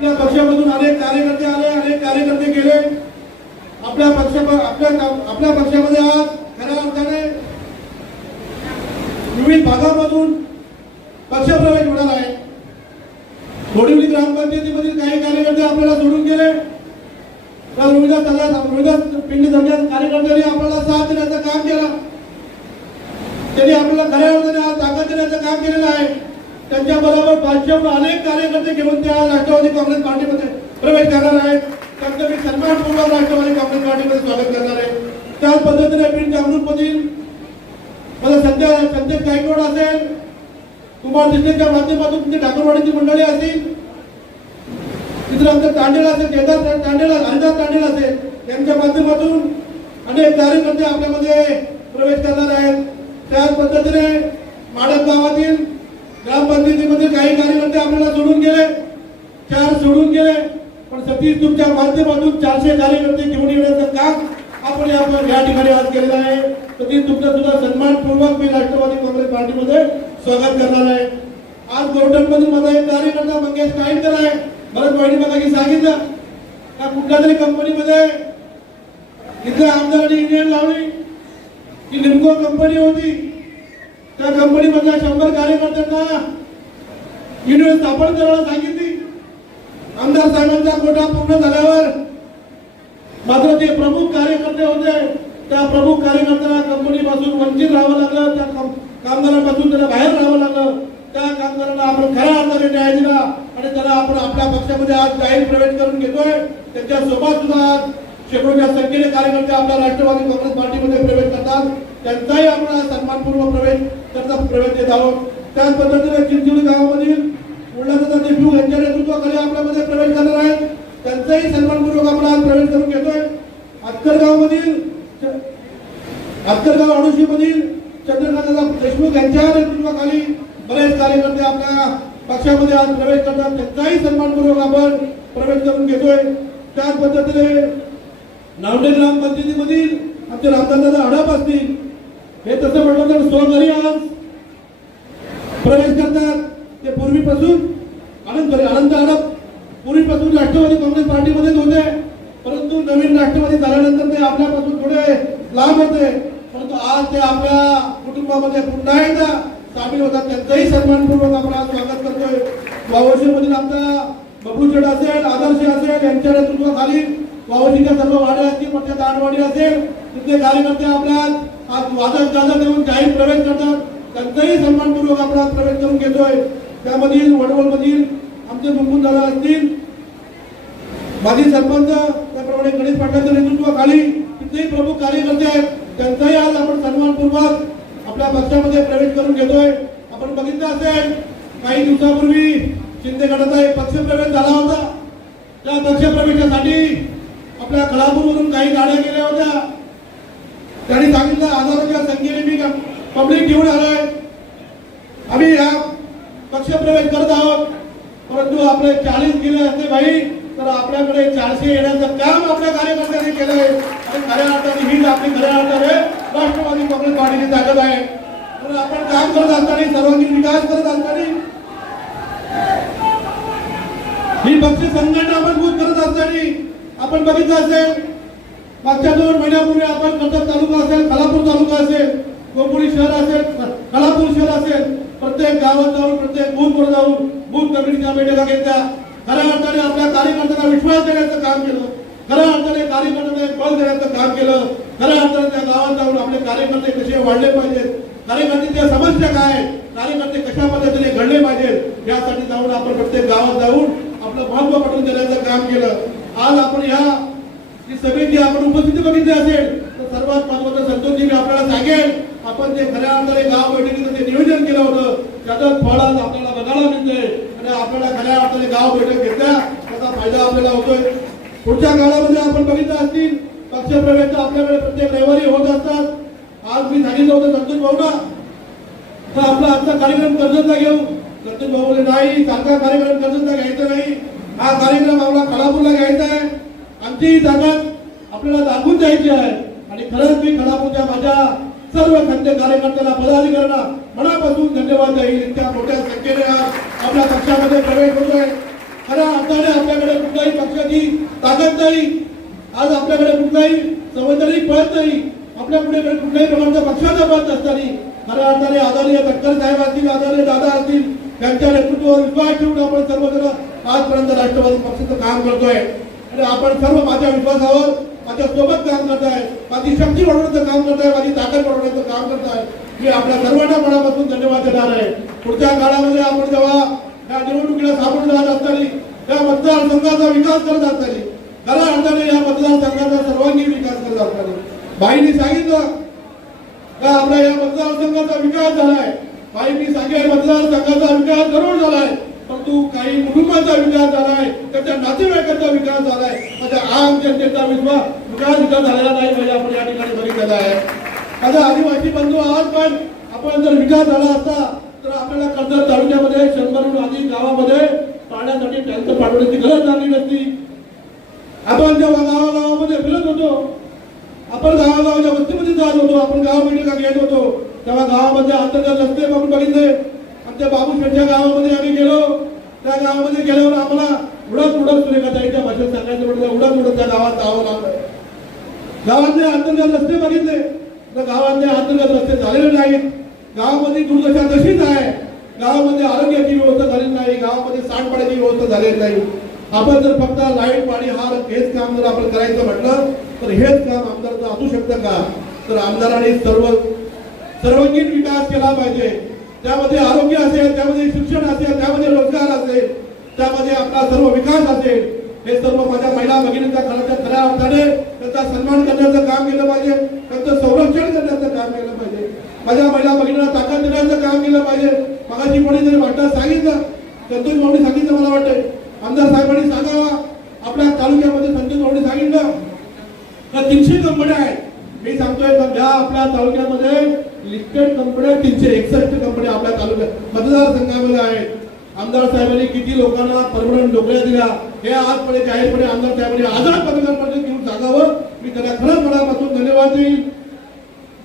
आपल्या पक्षामधून अनेक कार्यकर्ते आले अनेक कार्यकर्ते गेले. आपल्या पक्ष आपल्या आपल्या पक्षामध्ये आज खऱ्या अर्थाने विविध भागामधून पक्षप्रवेश होणार आहे बोडिवली ग्रामपंचायतीमधील काही कार्यकर्ते आपल्याला सोडून गेले तर रोहिदास दादा रोहिदास पिंड दरम्यान कार्यकर्त्यांनी आपल्याला साथ देण्याचं काम केलं त्यांनी आपल्याला खऱ्या अर्थाने आज ताकद देण्याचं काम केलेलं आहे त्यांच्या बरोबर भाजप अनेक कार्यकर्ते घेऊन त्या राष्ट्रवादी काँग्रेस पार्टीमध्ये प्रवेश करणार आहेत. त्यांचं मी सन्मानपूर्वक राष्ट्रवादी काँग्रेस पार्टीमध्ये स्वागत करणार आहे त्याच पद्धतीने बीड जागरूकमधील मला सध्या संदेश गायकवाड असेल कुमार दिसण्याच्या माध्यमातून तुमची ठाकूरवाडीची मंडळी असतील तिथं आमचं तांडेल असेल केदार तांडेल हरिदास तांडेल असेल यांच्या माध्यमातून अनेक कार्यकर्ते आपल्यामध्ये प्रवेश करणार आहेत. त्याच पद्धतीने माडक गावातील मध्ये काही कार्यकर्ते आपल्याला सोडून गेले. चार सोडून गेले. पण सतीश तुमच्या माध्यमातून चारशे कार्यकर्ते घेऊन येण्याचं काम आपण या ठिकाणी आज केलेलं आहे. सतीश तुमचा सुद्धा सन्मानपूर्वक मी राष्ट्रवादी काँग्रेस पार्टीमध्ये स्वागत करणार आहे. आज गोरटनमधून माझा एक कार्यकर्ता मंगेश काईनकर आहे. भरत वाहिनी मगाशी सांगितलं. का कुठल्या तरी कंपनीमध्ये इथल्या आमदारांनी इंडियन लावली. की निमको कंपनी होती. त्या कंपनीमधल्या शंभर कार्यकर्त्यांना युनियन स्थापन करायला सांगितली आमदार साहेबांचा कोटा पूर्ण झाल्यावर मात्र ते प्रमुख कार्यकर्ते होते त्या प्रमुख कार्यकर्त्यांना कंपनीपासून वंचित राहावं लागलं त्या कामगारांपासून त्यांना बाहेर राहावं लागलं त्या कामगारांना आपण खऱ्या अर्थाने न्याय दिला आणि त्याला आपण आपल्या पक्षामध्ये आज जाहीर प्रवेश करून घेतोय. त्यांच्यासोबत सुद्धा शेकडोच्या संख्येने कार्यकर्ते आपल्या राष्ट्रवादी काँग्रेस पार्टीमध्ये प्रवेश करतात. त्यांचाही आपण सन्मानपूर्वक प्रवेश त्यांचा प्रवेश देत आहोत. त्याच पद्धतीने चिंचोली गावामधील बुलढाणा देशमुख यांच्या नेतृत्वाखाली आपल्यामध्ये प्रवेश करणार आहेत. त्यांचाही सन्मानपूर्वक आपण आज प्रवेश करून घेतोय. आत्तरगाव मधील आत्तरगाव अडोशी मधील चंद्रकांतदा देशमुख यांच्या नेतृत्वाखाली बरेच कार्यकर्ते आपल्या पक्षामध्ये आज प्रवेश करतात. त्यांचाही सन्मानपूर्वक आपण प्रवेश करून घेतोय. त्याच पद्धतीने नावडे ग्रामपंचायतीमधील आमचे रामदादा हडप असतील. हे तसं म्हटलं तर स्वघरी आज प्रवेश करतात. ते पूर्वीपासून आनंद आनंद हडप पूर्वीपासून राष्ट्रवादी काँग्रेस पार्टीमध्येच होते. परंतु नवीन राष्ट्रवादी झाल्यानंतर ते आपल्यापासून थोडे लांब होते. परंतु आज ते आपल्या कुटुंबामध्ये पुन्हा एकदा सामील होतात. त्यांचाही सन्मानपूर्वक आपण आज स्वागत करतोय. वावशीमधील आमचा बबलू असेल आदर्श असेल यांच्या नेतृत्वाखाली वावशीच्या सर्व वाड्या असतील त्या दानवाडी असेल. तिथले कार्यकर्ते आपल्या आज वादक गाजर देऊन जाहीर प्रवेश करतात. त्यांचाही सन्मानपूर्वक आपण आज प्रवेश करून घेतोय. त्यामधील वडवलमधील आमचे मुकुंद दादा असतील. माजी सरपंच त्याप्रमाणे गणेश पाटलांच्या नेतृत्वाखाली तिथेही प्रमुख कार्यकर्ते आहेत. त्यांचाही आज आपण सन्मानपूर्वक आपल्या पक्षामध्ये प्रवेश करून घेतोय. आपण बघितलं असेल काही दिवसापूर्वी शिंदे गटाचा एक पक्षप्रवेश झाला होता. त्या पक्षप्रवेशासाठी आपल्या कलापूरवरून काही गाड्या गेल्या होत्या. त्यांनी सांगितलं हजारोच्या संख्येने मी पब्लिक घेऊन आलाय. आम्ही या पक्षप्रवेश करत आहोत. परंतु आपले चाळीस गेले असते भाई तर आपल्याकडे चारशे येण्याचं काम आपल्या कार्यकर्त्यांनी केलंय. आणि खऱ्या अर्थाने हीच आपली खऱ्या अर्थाने राष्ट्रवादी काँग्रेस पार्टीची ताकद आहे. तर आपण काम करत असताना सर्वांगीण विकास करत असताना ही पक्ष संघटना मजबूत करत असताना आपण बघितलं असेल मागच्या दोन महिन्यापूर्वी आपण कटक तालुका असेल खालापूर तालुका असेल कोंबडी शहर असेल कलापूर शहर असेल प्रत्येक गावात जाऊन प्रत्येक बूथवर जाऊन बूथ कमिटीच्या बैठका घेतल्या. खऱ्या अर्थाने आपल्या कार्यकर्त्यांना विश्वास देण्याचं काम केलं. खऱ्या अर्थाने कार्यकर्त्यांना एक बळ देण्याचं काम केलं. खऱ्या अर्थाने त्या गावात जाऊन आपले कार्यकर्ते कसे वाढले पाहिजेत? कार्यकर्त्यांच्या समस्या काय कार्यकर्ते कशा पद्धतीने घडले पाहिजेत? यासाठी जाऊन आपण प्रत्येक गावात जाऊन आपलं महत्त्व पटवून देण्याचं काम केलं. आज आपण ह्या सभेची आपण उपस्थिती बघितली असेल तर सर्वात महत्वाचं संतोषजी मी आपल्याला सांगेल आपण जे खऱ्या अर्थाने गाव बैठकीचं जे नियोजन केलं होतं त्याचं फळ आज आपल्याला बघायला मिळतंय. आणि आपल्याला खऱ्या अर्थाने गाव बैठक घेतल्या. त्याचा फायदा आपल्याला होतोय. पुढच्या काळामध्ये आपण बघितलं असतील पक्षप्रवेश आपल्याकडे प्रत्येक रविवारी होत असतात. आज मी सांगितलं होतं संतोष भाऊ ना तर आपला आजचा कार्यक्रम कर्जतला घेऊ. संतोष भाऊ बोलले नाही सारखा कार्यक्रम कर्जतला घ्यायचा नाही. हा कार्यक्रम आपला खडापूरला घ्यायचा आहे. आमची ताकद आपल्याला दाखवून द्यायची आहे. आणि खरंच मी खडापूरच्या माझ्या सर्व खंड कार्यकर्त्यांना पदाधिकाऱ्यांना मनापासून धन्यवाद जाईल इतक्या मोठ्या संख्येने आपल्या पक्षामध्ये प्रवेश होतोय. खऱ्या अर्थाने आपल्याकडे कुठल्याही पक्षाची ताकद नाही. आज आपल्याकडे कुठलाही संवैधानिक पळत नाही. आपल्या पुढे कुठल्याही प्रकारचा पक्षाचा पद नसताना खऱ्या अर्थाने आदरणीय तटकर साहेब असतील आदरणीय दादा असतील त्यांच्या नेतृत्वावर विश्वास ठेवून आपण सर्वजण आजपर्यंत राष्ट्रवादी पक्षाचं काम करतोय. आणि आपण सर्व माझ्या विश्वासावर माझ्या सोबत काम करताय माझी शक्ती वाढवण्याचं काम करताय माझी ताकद वाढवण्याचं काम करताय मी आपल्या सर्वांना मनापासून धन्यवाद देणार आहे. पुढच्या काळामध्ये आपण जेव्हा या निवडणुकीला सामोरं जात असताना त्या मतदारसंघाचा विकास करत असताना खऱ्या अर्थाने या मतदारसंघाचा सर्वांगीण विकास करत असताना बाईंनी सांगितलं का आपला या मतदारसंघाचा विकास झालाय. बाईंनी सांगेल मतदारसंघाचा विकास जरूर झालाय. परंतु काही कुटुंबाचा विकास झालाय त्याच्या नातेवाईकांचा विकास झालाय. माझ्या आम जनतेचा विश्वास विकास विकास झालेला नाही म्हणजे आपण या ठिकाणी बघितलेला आहे. माझा आदिवासी बंधू आज पण आपण जर विकास झाला असता तर आपल्याला कर्जत तालुक्यामध्ये शंभरहून अधिक गावामध्ये पाण्यासाठी टँकर पाठवण्याची गरज झाली नसती. आपण जेव्हा गावागावामध्ये फिरत होतो आपण गावागावाच्या वस्तीमध्ये जात होतो आपण गाव बैठका घेत होतो तेव्हा गावामध्ये अंतर्गत रस्ते आपण बघितले. आमच्या बाबूशेठच्या गावामध्ये आम्ही गेलो. त्या गावामध्ये गेल्यावर आम्हाला उडत उडत सुरेखाताईच्या भाषेत सांगायचं म्हणजे उडत उडत त्या गावात जावं लागलं. गावातले अंतर्गत रस्ते बघितले. तर गावातले अंतर्गत रस्ते झालेले नाहीत. गावामध्ये दुर्दशा तशीच आहे. गावामध्ये आरोग्याची व्यवस्था झालेली नाही. गावामध्ये सांडपाण्याची व्यवस्था झालेली नाही. आपण जर फक्त लाइट पाणी हार हेच काम जर आपण करायचं म्हटलं तर हेच काम आमदारचं असू शकतं का? तर आमदारांनी सर्व सर्वांगीण विकास केला पाहिजे. त्यामध्ये आरोग्य असेल त्यामध्ये शिक्षण असेल त्यामध्ये रोजगार असेल त्यामध्ये आपला सर्व विकास असेल हे सर्व माझ्या महिला भगिनींच्या घराच्या खऱ्या अर्थाने त्यांचा सन्मान करण्याचं काम केलं पाहिजे त्यांचं संरक्षण करण्याचं काम केलं पाहिजे. माझ्या महिला भगिनीला ताकद देण्याचं काम केलं पाहिजे. मगाशी कोणी जरी वाटतं सांगितलं संतोष भाऊनी सांगितलं मला वाटतंय. आमदार साहेबांनी सांगावा आपल्या तालुक्यामध्ये संतोष भाऊनी सांगितलं. तर तीनशे कंपन्या आहेत. मी सांगतोय तर ज्या आपल्या तालुक्यामध्ये लिस्टेड कंपन्या तीनशे एकसष्ट कंपन्या आपल्या तालुक्यात. मतदारसंघामध्ये आहेत. आमदार साहेबांनी किती लोकांना परमनंट नोकऱ्या दिल्या? हे आजपणे जाहीरपणे आमदार साहेबांनी आझाद परिषद घेऊन सांगावं. मी त्याला खरंच मनापासून धन्यवाद देईल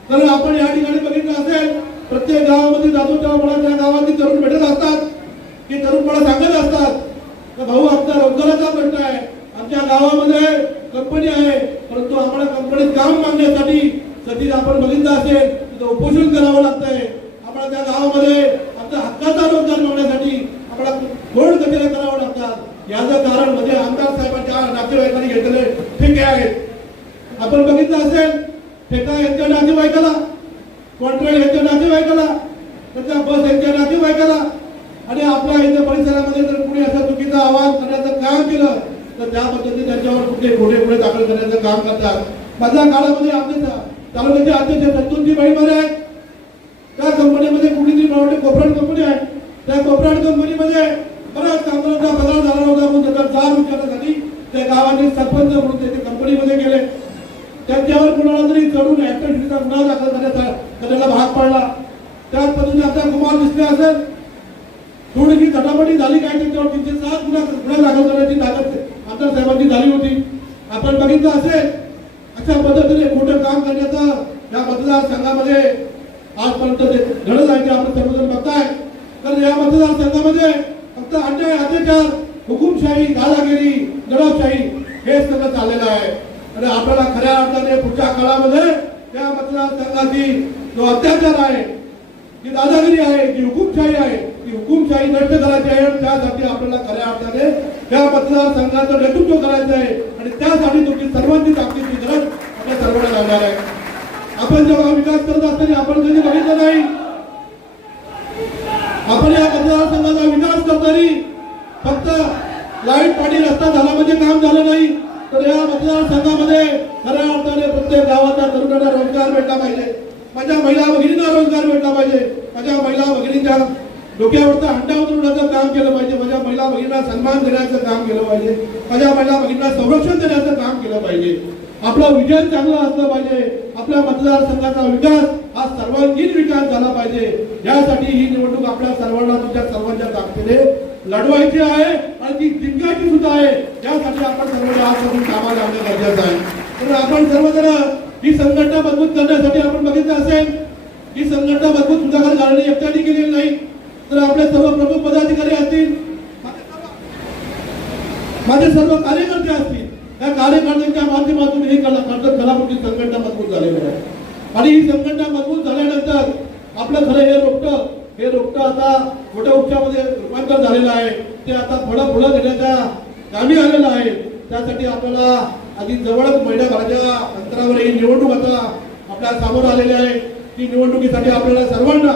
कारण आपण या ठिकाणी बघितलं असेल प्रत्येक गावामध्ये जातो तेव्हा मला त्या गावातील तरुण भेटत असतात. की तरुण मला सांगत असतात तर भाऊ आमचा रोजगाराचा प्रश्न आहे. आमच्या गावामध्ये कंपनी आहे परंतु आम्हाला कंपनीत काम मागण्यासाठी सध्या आपण बघितलं असेल उपोषण करावं लागतंय. आम्हाला त्या गावामध्ये आमचा हक्काचा रोजगार मिळवण्यासाठी आम्हाला कोण कचेऱ्या करावं लागतात. याचं कारण म्हणजे आमदार साहेबांच्या नातेवाईकांनी घेतलेले ठेके आहेत. आपण बघितलं असेल ठेका यांच्या नातेवाईकाला कॉन्ट्रॅक्ट यांच्या नातेवाईकाला त्याच्या बस यांच्या नातेवाईकाला आणि आपल्या इथे परिसरामध्ये जर कुणी असं चुकीचा आवाज करण्याचं काम केलं तर त्या पद्धतीने त्यांच्यावर कुठे खोटे गुन्हे दाखल करण्याचं काम करतात. माझ्या काळामध्ये आमच्या तालुक्याचे अध्यक्ष संतोषजी बाईमारे आहेत त्या कंपनीमध्ये कुठली मला वाटते कोपराड कंपनी आहे. त्या कोपराड कंपनीमध्ये बऱ्याच कामगारांचा पगार झाला होता म्हणून त्याचा जाब विचारण्यासाठी त्या गावाचे सरपंच म्हणून ते कंपनीमध्ये गेले. त्यांच्यावर कुणाला तरी चढून ऍक्टिव्हिटीचा गुन्हा दाखल करण्याचा त्याला भाग पडला. त्याच पद्धतीने आता कुमार दिसले असेल. थोडीशी झटापटी झाली काय त्यांच्यावर तीनशे सात गुन्हा गुन्हा दाखल करण्याची ताकद आमदार साहेबांची झाली होती. आपण बघितलं असेल अशा पद्धतीने खोटं काम करण्याचं या मतदारसंघामध्ये आजपर्यंत जे घडत आहे ते आपण सर्वजण बघताय. तर या मतदारसंघामध्ये फक्त अन्याय अत्याचार हुकुमशाही दादागिरी दडपशाही हे सगळं चाललेलं आहे. आणि आपल्याला खऱ्या अर्थाने पुढच्या काळामध्ये त्या मतदारसंघाची जो अत्याचार आहे जी दादागिरी आहे जी हुकुमशाही आहे ती हुकुमशाही नष्ट करायची आहे. त्यासाठी आपल्याला खऱ्या अर्थाने त्या मतदारसंघाचं नेतृत्व करायचं आहे. आणि त्यासाठी तुमची सर्वांची ताकदीची गरज आपल्या सर्वांना लागणार आहे. आपण जेव्हा विकास करत असताना आपण कधी बघितलं नाही. आपण या मतदारसंघाचा विकास करताना फक्त लाइट पाणी रस्ता झाला म्हणजे काम झालं नाही. तर या मतदारसंघामध्ये खऱ्या अर्थाने प्रत्येक गावाच्या तरुणांना रोजगार भेटला पाहिजे. माझ्या महिला भगिनींना रोजगार भेटला पाहिजे. माझ्या महिला भगिनींच्या डोक्यावरचा हंडा उतरवण्याचं काम केलं पाहिजे. माझ्या महिला भगिनींना सन्मान देण्याचं काम केलं पाहिजे. माझ्या महिला भगिनींना संरक्षण देण्याचं काम केलं पाहिजे. आपलं विजन चांगलं असलं पाहिजे आपल्या मतदारसंघाचा विकास हा सर्वांगीण विकास झाला पाहिजे. यासाठी ही निवडणूक आपल्या सर्वांना तुमच्या सर्वांच्या ताकदीने लढवायची आहे आणि ती जिंकायची सुद्धा आहे. यासाठी आपण सर्वांनी आजपासून कामाला आणणं गरजेचं आहे. तर आपण सर्वजण ही संघटना मजबूत करण्यासाठी आपण बघितलं असेल ही संघटना मजबूत सुधाकर गाडणी एकट्याने केलेली नाही. तर आपले सर्व प्रमुख पदाधिकारी असतील माझे सर्व कार्यकर्ते या त्या कार्यकर्त्यांच्या माध्यमातून हे कला कर्जत कलाकृती संघटना मजबूत झालेली आहे. आणि ही संघटना मजबूत झाल्यानंतर आपलं खरं हे रोपटं हे रोपटं आता मोठ्या वृक्षामध्ये रूपांतर झालेलं आहे. ते आता फळं फुलं देण्याच्या कामी आलेलं आहे. त्यासाठी आपल्याला अगदी जवळच महिन्याभराच्या अंतरावर ही निवडणूक आता आपल्यासमोर आलेली आहे. ती निवडणुकीसाठी आपल्याला सर्वांना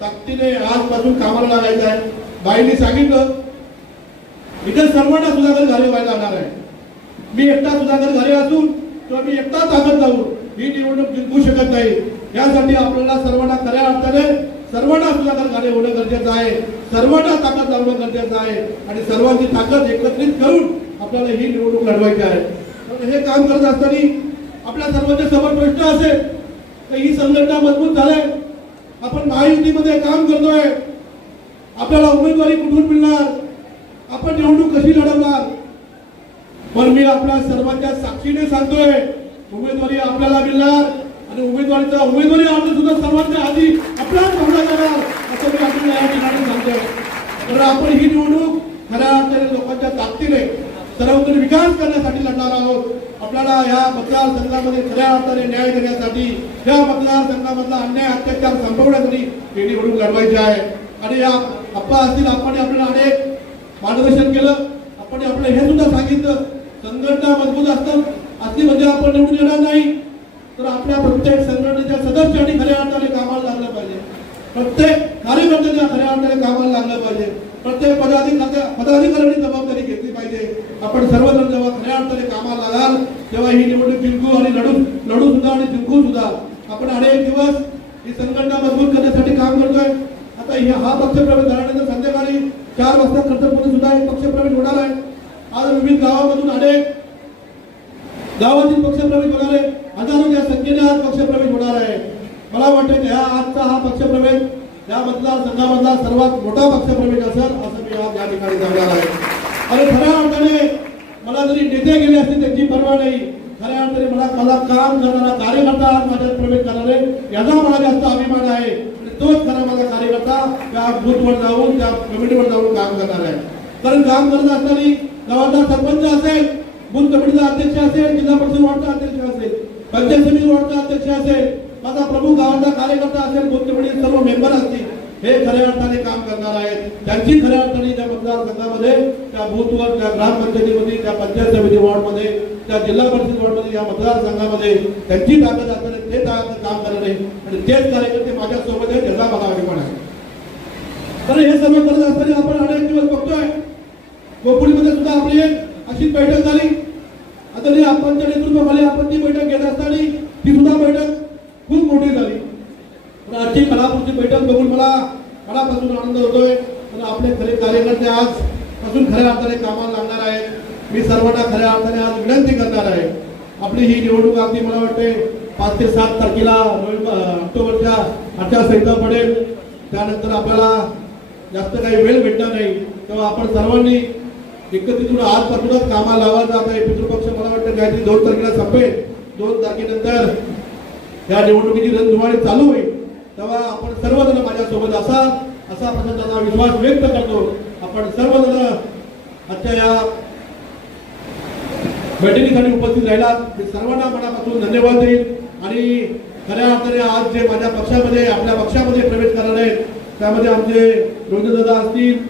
ताकदीने आजपासून कामाला लागायचं आहे. बाईंनी सांगितलं इथे सर्वांना सुधाकर झाले व्हायला लागणार आहे. मी एकटा सुधाकर झाले असून किंवा मी एकटा ताकद जाऊन ही निवडणूक जिंकू शकत नाही. यासाठी आपल्याला सर्वांना खऱ्या अर्थाने सर्वांना सुधाकर घाले होणं गरजेचं आहे. सर्वांना ताकद लावणं गरजेचं आहे. आणि सर्वांची ताकद एकत्रित करून आपल्याला ही निवडणूक लढवायची आहे. तर हे काम करत असताना आपल्या सर्वांच्या समोर प्रश्न असेल तर ही संघटना मजबूत झाले. आपण महायुतीमध्ये काम करतोय. आपल्याला उमेदवारी कुठून मिळणार? आपण निवडणूक कशी लढवणार? पण मी आपल्या सर्वांच्या साक्षीने सांगतोय उमेदवारी आपल्याला मिळणार आणि उमेदवारीचा उमेदवारी अर्ज सुद्धा सर्वांच्या आधी आपल्याच भरला जाणार असं मी आपल्याला या ठिकाणी सांगतोय. तर आपण ही निवडणूक खऱ्या अर्थाने लोकांच्या ताकदीने सर्वत्र विकास करण्यासाठी लढणार आहोत. आपल्याला या मतदारसंघामध्ये खऱ्या अर्थाने न्याय देण्यासाठी या मतदारसंघामधला अन्याय अत्याचार संपवण्यासाठी ही निवडणूक लढवायची आहे. आणि या अप्पा असतील आपण आपल्याला अनेक मार्गदर्शन केलं. आपण आपलं हे सुद्धा सांगितलं. संघटना मजबूत असतात. असली म्हणजे आपण निवडून येणार नाही. तर आपल्या प्रत्येक संघटनेच्या सदस्यांनी खऱ्या अर्थाने कामाला लागलं पाहिजे. प्रत्येक कार्यकर्त्यांच्या खऱ्या अर्थाने कामाला लागलं पाहिजे. प्रत्येक पदाधिकारी पदाधिकाऱ्यांनी जबाबदारी घेतली पाहिजे. आपण सर्वजण जेव्हा खऱ्या अर्थाने कामाला लागाल तेव्हा ही निवडणूक जिंकू आणि लढू लढू सुद्धा आणि जिंकू सुद्धा. आपण अनेक दिवस ही संघटना मजबूत करण्यासाठी काम करतोय. आता हा पक्षप्रवेश झाल्यानंतर संध्याकाळी चार वाजता कर्तव्य सुद्धा एक पक्षप्रवेश होणार आहे. आज विविध गावामधून अनेक गावातील पक्षप्रवेश होणार आहे. हजारोच्या संख्येने आज पक्षप्रवेश होणार आहे. मला वाटतं की ह्या आजचा हा पक्षप्रवेश या मतदारसंघामधला सर्वात मोठा पक्षप्रवेश असेल असं मी आज या ठिकाणी सांगणार आहे. आणि खऱ्या अर्थाने मला जरी नेते गेले असते त्याची पर्वा नाही. खऱ्या अर्थाने मला मला काम करणारा कार्यकर्ता आज माझ्यात प्रवेश करणार आहे. याचा मला जास्त अभिमान आहे. आणि तोच खरा माझा कार्यकर्ता त्या बूथवर जाऊन त्या कमिटीवर जाऊन काम करणार आहे. कारण काम करत असताना गावाचा सरपंच असेल बूथ कमिटीचा अध्यक्ष असेल जिल्हा परिषद वॉर्डचा अध्यक्ष असेल पंचायत समिती वॉर्डचा अध्यक्ष असेल माझा प्रमुख गावाचा कार्यकर्ता असेल बूथ कमिटीचे सर्व मेंबर असतील हे खऱ्या अर्थाने काम करणार आहेत. त्यांची खऱ्या अर्थाने त्या मतदारसंघामध्ये त्या बूथवर त्या ग्रामपंचायतीमध्ये त्या पंचायत समिती वॉर्डमध्ये त्या जिल्हा परिषद वॉर्डमध्ये या मतदारसंघामध्ये त्यांची ताकद असताना ते ताकद काम करणार आहे आणि तेच कार्यकर्ते माझ्या सोबत आहेत त्याचा मला अभिमान आहे. तर हे सर्व करत असताना आपण अनेक दिवस बघतोय कोकणीमध्ये सुद्धा आपली एक अशीच बैठक झाली. आता आपणच्या नेतृत्वाखाली आपण ती बैठक घेत असताना ती सुद्धा बैठक खूप मोठी झाली. पण आजची कलापूरची बैठक बघून मला मनापासून आनंद होतोय. पण आपले खरे कार्यकर्ते आज पासून खऱ्या अर्थाने कामाला लागणार आहे मी सर्वांना खऱ्या अर्थाने आज विनंती करणार आहे. आपली ही निवडणूक अगदी मला वाटते पाच ते सात तारखेला ऑक्टोबरच्या आचारसंहिता पडेल. त्यानंतर आपल्याला जास्त काही वेळ भेटणार नाही. तेव्हा आपण सर्वांनी एकत्रितून आजपासूनच कामा लावायचं जात आहे. पितृपक्ष मला वाटतं काहीतरी दोन तारखेला संपेल. दोन तारखेनंतर या निवडणुकीची रणधुमाळी चालू होईल. तेव्हा आपण सर्वजण माझ्यासोबत असाल असा प्रशासनाचा विश्वास व्यक्त करतो. आपण सर्वजण आजच्या या बैठकीसाठी उपस्थित राहिला मी सर्वांना मनापासून धन्यवाद देईल आणि खऱ्या अर्थाने आज जे माझ्या पक्षामध्ये आपल्या पक्षामध्ये प्रवेश करणार आहेत त्यामध्ये आमचे रोहित दादा असतील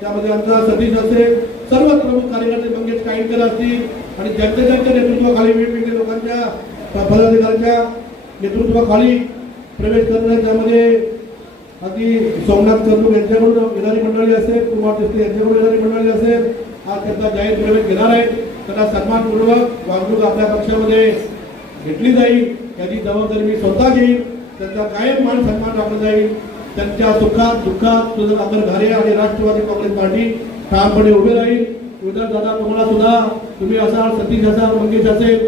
त्यामध्ये आमचा सतीश असेल सर्व प्रमुख कार्यकर्ते मंगेश काईनकर असतील आणि ज्यांच्या ज्यांच्या नेतृत्वाखाली वेगवेगळ्या लोकांच्या पदाधिकाऱ्यांच्या नेतृत्वाखाली प्रवेश करणं त्यामध्ये अगदी सोमनाथ कर्दूक यांच्याकडून येणारी मंडळी असेल कुमार देशले यांच्याकडून येणारी मंडळी असेल आज त्यांचा जाहीर प्रवेश घेणार आहे. त्यांना सन्मानपूर्वक वागणूक आपल्या पक्षामध्ये घेतली जाईल याची जबाबदारी मी स्वतः घेईन. त्यांचा कायम मान सन्मान राखला जाईल. त्यांच्या सुखात दुःखात सुधाकर घारे आणि राष्ट्रवादी काँग्रेस पार्टी ठामपणे उभे राहील. उद्धव दादा तुम्हाला सुद्धा तुम्ही असाल सतीश असाल मंगेश असेल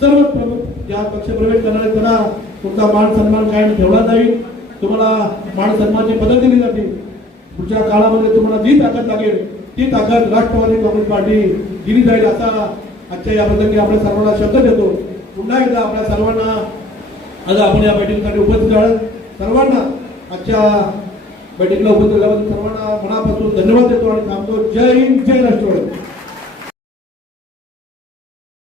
सर्व प्रमुख ज्या पक्ष प्रवेश करणारे करा. तुमचा मान सन्मान कायम ठेवला जाईल. तुम्हाला मान सन्मानची पदक दिली जातील. पुढच्या काळामध्ये तुम्हाला जी ताकद लागेल ती ताकद राष्ट्रवादी काँग्रेस पार्टी दिली जाईल असा आजच्या या प्रसंगी आपल्या सर्वांना शब्द देतो. पुन्हा एकदा आपल्या सर्वांना आज आपण या बैठकीसाठी उपस्थित आहोत. सर्वांना आजच्या बैठकीला उपस्थित झाल्याबद्दल सर्वांना मनापासून धन्यवाद देतो आणि थांबतो. जय हिंद जय राष्ट्रवादी.